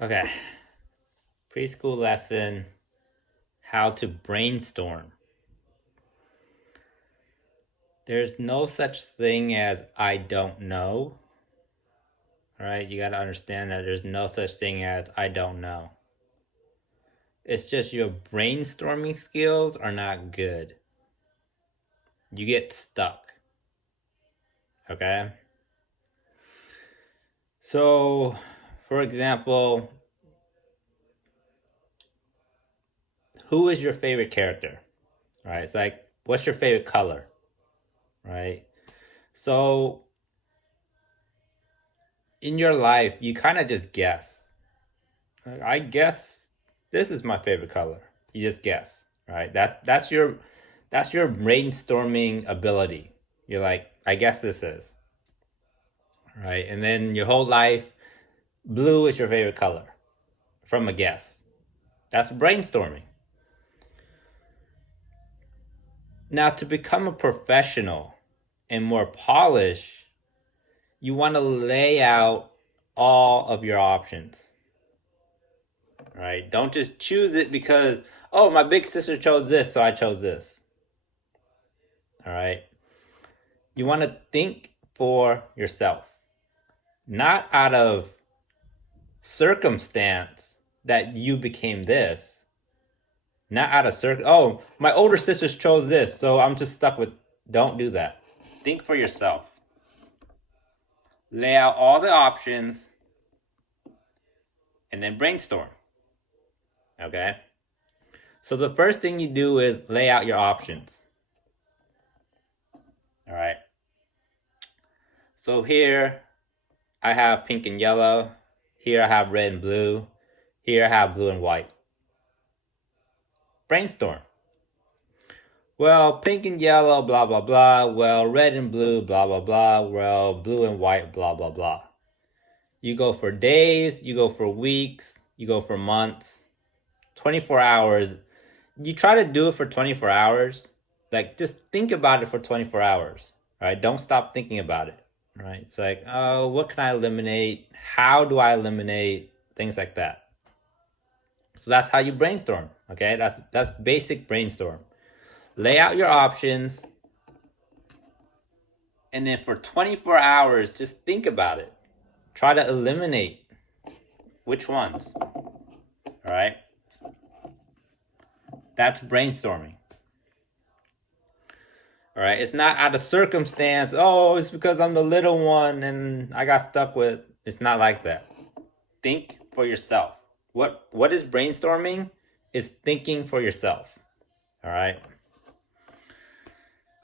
Okay. Preschool lesson, how to brainstorm. There's no such thing as I don't know. All right, you got to understand that there's no such thing as I don't know. It's just your brainstorming skills are not good. You get stuck. Okay? So, for example, who is your favorite character? Right? It's like, what's your favorite color? Right? So, in your life, you kind of just guess. I guess this is my favorite color. You just guess, right? That's your brainstorming ability. You're like, I guess this is, right? And then your whole life, blue is your favorite color from a guess. That's brainstorming. Now, to become a professional and more polished, you want to lay out all of your options, right? Don't just choose it because, oh, my big sister chose this, so I chose this. All right. You want to think for yourself, not out of circumstance that you became this, not out of oh, my older sisters chose this, so I'm just stuck with. Don't do that. Think for yourself. Lay out all the options and then brainstorm. Okay? So the first thing you do is lay out your options. All right. So here I have pink and yellow. Here I have red and blue. Here I have blue and white. Brainstorm. Well, pink and yellow, blah, blah, blah. Well, red and blue, blah, blah, blah. Well, blue and white, blah, blah, blah. You go for days, you go for weeks, you go for months, 24 hours. You try to do it for 24 hours. Like, just think about it for 24 hours, right? Don't stop thinking about it, right? It's like, oh, what can I eliminate? How do I eliminate? Things like that. So that's how you brainstorm, okay? That's basic brainstorm. Lay out your options, and then for 24 hours, just think about it. Try to eliminate which ones, all right? That's brainstorming. All right, it's not out of circumstance. Oh, it's because I'm the little one and I got stuck with. It's not like that. Think for yourself. What is brainstorming? Is thinking for yourself. All right.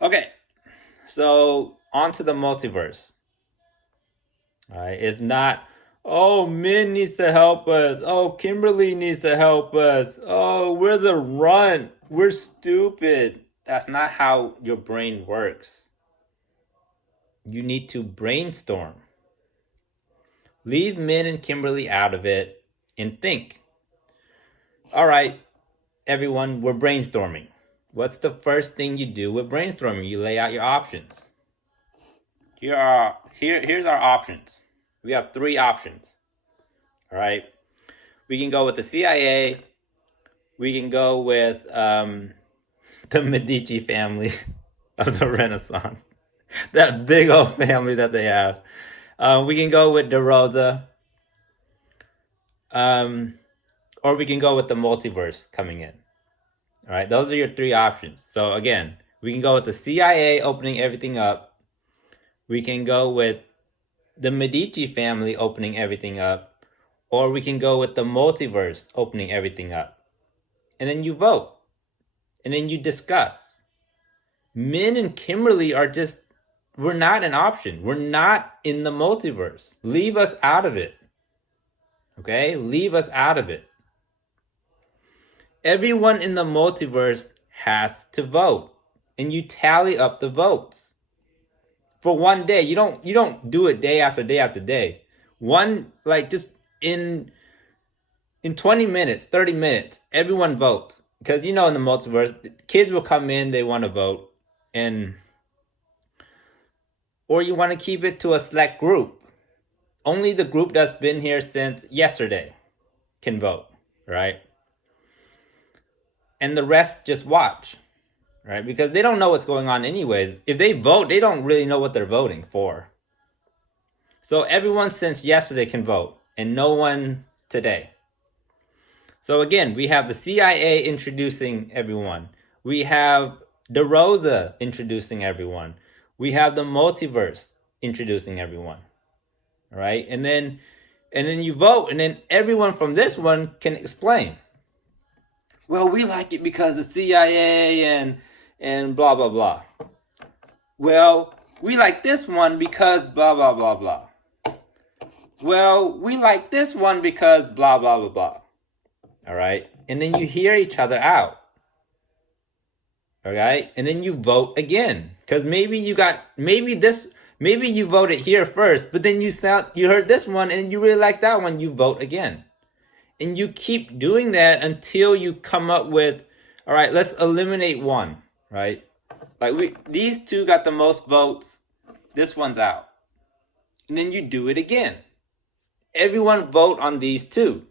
Okay, so on to the multiverse. All right, it's not, oh, Min needs to help us. Oh, Kimberly needs to help us. Oh, we're the runt. We're stupid. That's not how your brain works. You need to brainstorm. Leave Min and Kimberly out of it and think. All right, everyone, we're brainstorming. What's the first thing you do with brainstorming? You lay out your options. Here's our options. We have 3 options. All right. We can go with the CIA. We can go with the Medici family of the Renaissance. That big old family that they have. We can go with De Rosa. Or we can go with the multiverse coming in. All right. Those are your 3 options. So again, we can go with the CIA opening everything up. We can go with the Medici family opening everything up, or we can go with the multiverse opening everything up. And then you vote, and then you discuss. Min and Kimberly we're not an option. We're not in the multiverse. Leave us out of it. Okay? Leave us out of it. Everyone in the multiverse has to vote, and you tally up the votes. For one day, you don't do it day after day after day. Just in 20 minutes, 30 minutes, everyone votes. Because in the multiverse, kids will come in, they want to vote. Or you want to keep it to a select group. Only the group that's been here since yesterday. can vote, right? And the rest just watch, right? Because they don't know what's going on anyways. If they vote, they don't really know what they're voting for. So everyone since yesterday can vote, and no one today. So again, we have the CIA introducing everyone. We have DeRosa introducing everyone. We have the multiverse introducing everyone. Right? And then you vote, and then everyone from this one can explain. Well, we like it because the CIA and blah blah blah. Well, we like this one because blah blah blah blah. Well, we like this one because blah blah blah blah. All right? And then you hear each other out. All right? And then you vote again. Because maybe you voted here first, but then you heard this one and you really like that one, you vote again. And you keep doing that until you come up with, all right, let's eliminate one, right? Like these two got the most votes. This one's out. And then you do it again. Everyone vote on these two.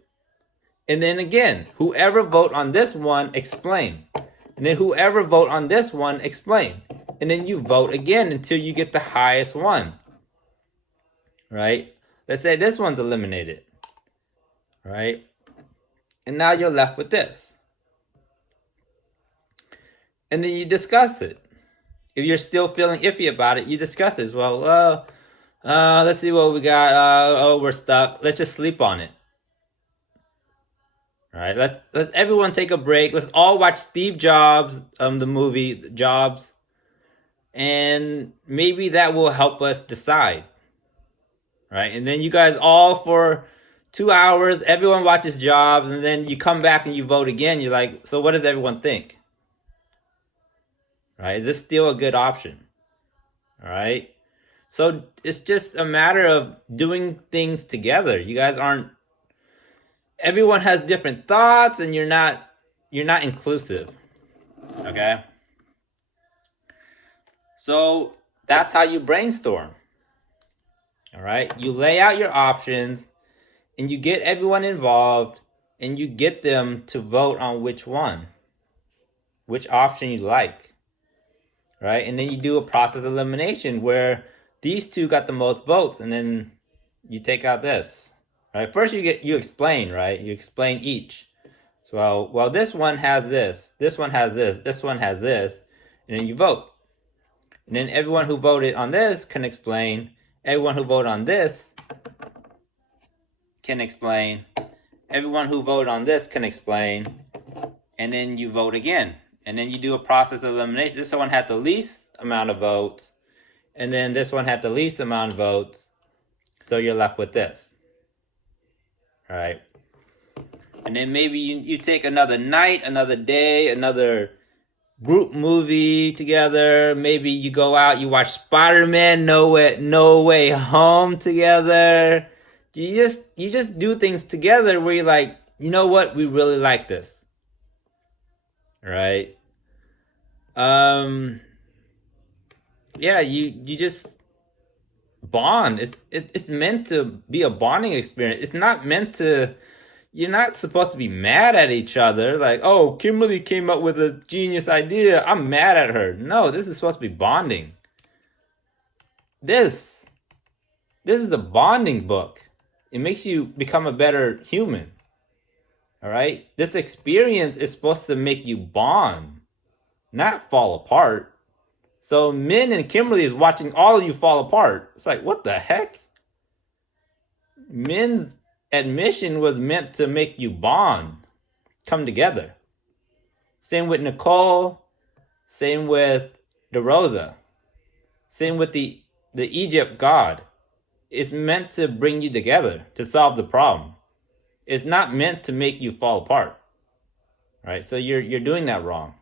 And then again, whoever vote on this one, explain. And then whoever vote on this one, explain. And then you vote again until you get the highest one. Right? Let's say this one's eliminated. Right? And now you're left with this. And then you discuss it. If you're still feeling iffy about it, you discuss it. Well, let's see what we got. We're stuck. Let's just sleep on it. All right, let's everyone take a break. Let's all watch Steve Jobs, the movie Jobs, and maybe that will help us decide. Right, and then you guys all for 2 hours, everyone watches Jobs, and then you come back and you vote again. You're like, so what does everyone think? Right, is this still a good option? All right, so it's just a matter of doing things together. You guys aren't. Everyone has different thoughts, and you're not inclusive. Okay? So that's how you brainstorm. All right? You lay out your options, and you get everyone involved, and you get them to vote on which option you like. Right? And then you do a process elimination where these two got the most votes, and then you take out this. Right, first you explain, right? You explain each. So, well, this one has this one has this one has this, and then you vote. And then everyone who voted on this can explain. Everyone who voted on this can explain. Everyone who voted on this can explain. And then you vote again. And then you do a process of elimination. This one had the least amount of votes. And then this one had the least amount of votes. So you're left with this. All right. And then maybe you take another night, another day, another group movie together. Maybe you go out, you watch Spider-Man No Way Home together. You just do things together where you're like, you know what? We really like this. Right? Yeah, you just bond. It's meant to be a bonding experience. It's not meant to. You're not supposed to be mad at each other. Like, oh, Kimberly came up with a genius idea. I'm mad at her. No, this is supposed to be bonding. This is a bonding book. It makes you become a better human. All right? This experience is supposed to make you bond, not fall apart. So Min and Kimberly is watching all of you fall apart. It's like, what the heck? Min's admission was meant to make you bond, come together. Same with Nicole. Same with DeRosa. Same with the Egypt god. It's meant to bring you together to solve the problem. It's not meant to make you fall apart. Right? So you're doing that wrong.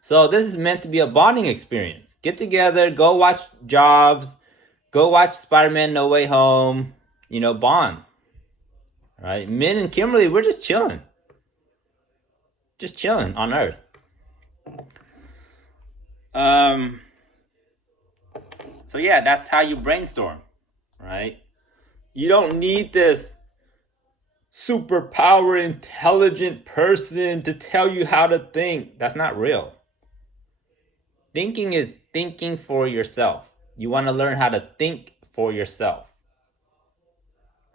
So this is meant to be a bonding experience. Get together, go watch Jobs, go watch Spider-Man No Way Home, bond. Right? Min and Kimberly, we're just chilling. Just chilling on Earth. So yeah, that's how you brainstorm, right? You don't need this superpower intelligent person to tell you how to think. That's not real. Thinking is thinking for yourself. You want to learn how to think for yourself.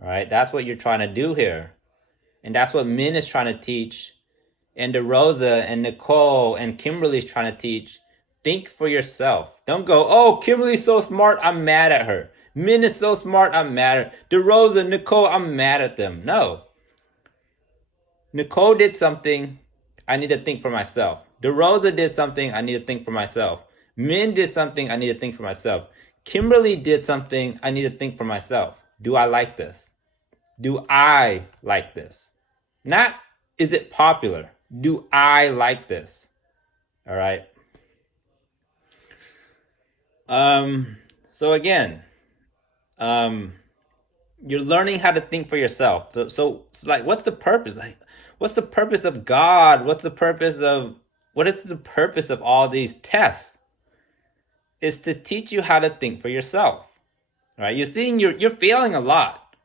All right? That's what you're trying to do here. And that's what Min is trying to teach. And DeRosa and Nicole and Kimberly's trying to teach. Think for yourself. Don't go, oh, Kimberly's so smart, I'm mad at her. Min is so smart, I'm mad at her. DeRosa, Nicole, I'm mad at them. No. Nicole did something, I need to think for myself. DeRosa did something, I need to think for myself. Min did something, I need to think for myself. Kimberly did something, I need to think for myself. Do I like this? Do I like this? Not, is it popular? Do I like this? All right. So again, you're learning how to think for yourself. So like, what's the purpose? Like, what's the purpose of God? What is the purpose of all these tests? It's to teach you how to think for yourself. Right? You're seeing you're failing a lot.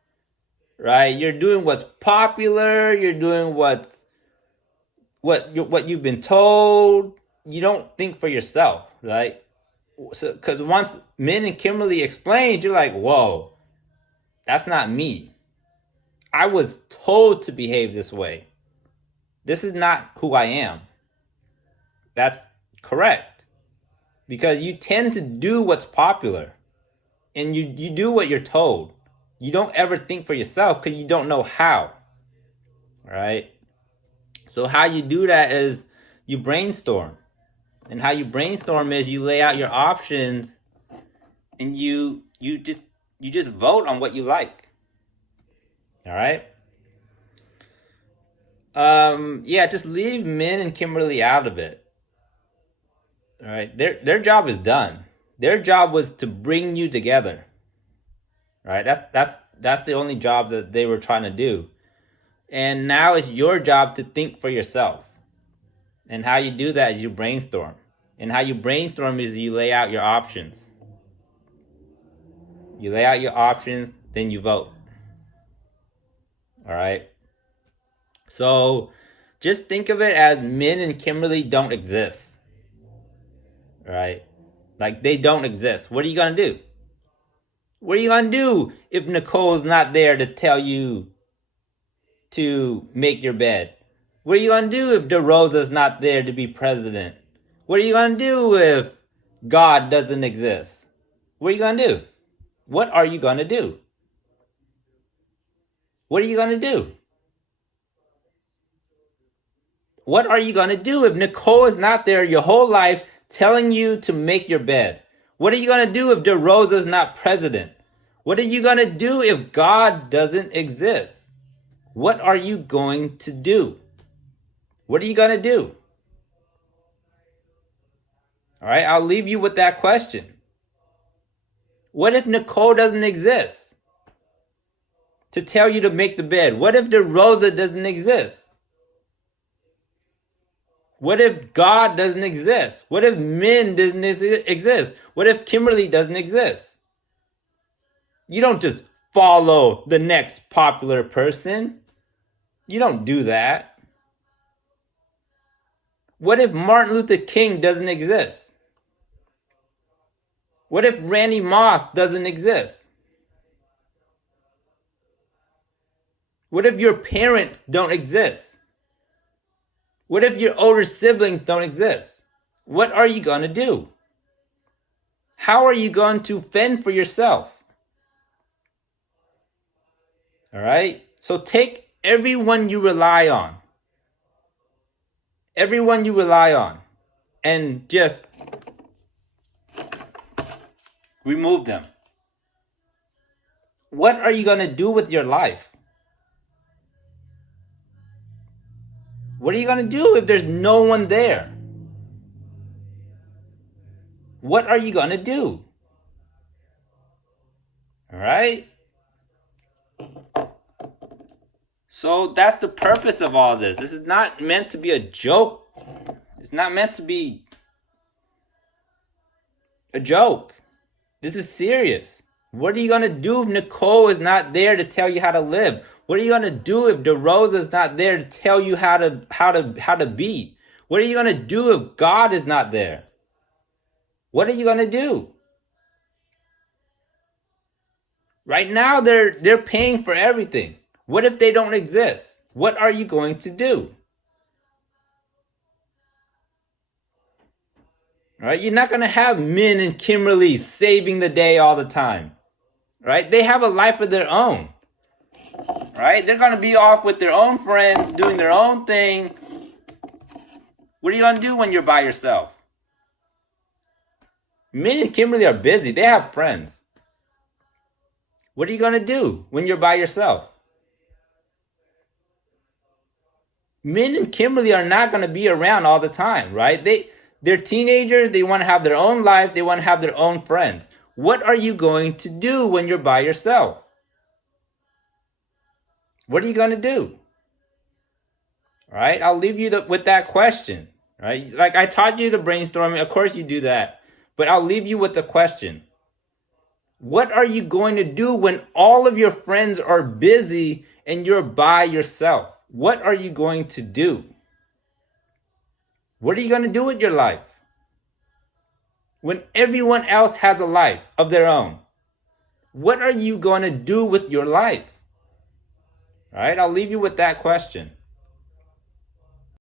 Right? You're doing what's popular. You're doing what you've been told. You don't think for yourself, right? So, because once Min and Kimberly explained, you're like, whoa, that's not me. I was told to behave this way. This is not who I am. That's correct. Because you tend to do what's popular. And you do what you're told. You don't ever think for yourself because you don't know how. All right? So how you do that is you brainstorm. And how you brainstorm is you lay out your options and you just vote on what you like. All right? Yeah, just leave Min and Kimberly out of it. All right? Their job is done. Their job was to bring you together. Right? That's the only job that they were trying to do. And now it's your job to think for yourself. And how you do that is you brainstorm. And how you brainstorm is you lay out your options. You lay out your options, then you vote. All right? So just think of it as Min and Kimberly don't exist. All right? Like they don't exist. What are you going to do? What are you going to do if Nicole's not there to tell you to make your bed? What are you going to do if DeRosa's not there to be president? What are you going to do if God doesn't exist? What are you going to do? What are you going to do? What are you going to do? What are you going to do if Nicole is not there your whole life telling you to make your bed? What are you going to do if DeRosa's not president? What are you going to do if God doesn't exist? What are you going to do? What are you going to do? All right, I'll leave you with that question. What if Nicole doesn't exist to tell you to make the bed? What if DeRosa doesn't exist? What if God doesn't exist? What if Min doesn't exist? What if Kimberly doesn't exist? You don't just follow the next popular person. You don't do that. What if Martin Luther King doesn't exist? What if Randy Moss doesn't exist? What if your parents don't exist? What if your older siblings don't exist? What are you going to do? How are you going to fend for yourself? All right? So take everyone you rely on. Everyone you rely on. And just remove them. What are you going to do with your life? What are you going to do if there's no one there? What are you going to do? All right? So that's the purpose of all this. This is not meant to be a joke. It's not meant to be a joke. This is serious. What are you going to do if Nicole is not there to tell you how to live? What are you going to do if DeRosa is not there to tell you how to be? What are you going to do if God is not there? What are you going to do? Right now they're paying for everything. What if they don't exist? What are you going to do? Right? You're not going to have Min and Kimberly saving the day all the time. Right? They have a life of their own. Right? They're going to be off with their own friends, doing their own thing. What are you going to do when you're by yourself? Min and Kimberly are busy. They have friends. What are you going to do when you're by yourself? Min and Kimberly are not going to be around all the time, right? They're teenagers. They want to have their own life. They want to have their own friends. What are you going to do when you're by yourself? What are you going to do? All right, I'll leave you with that question. Right? Like I taught you the brainstorming. Of course you do that. But I'll leave you with the question. What are you going to do when all of your friends are busy and you're by yourself? What are you going to do? What are you going to do with your life? When everyone else has a life of their own, what are you going to do with your life? All right, I'll leave you with that question.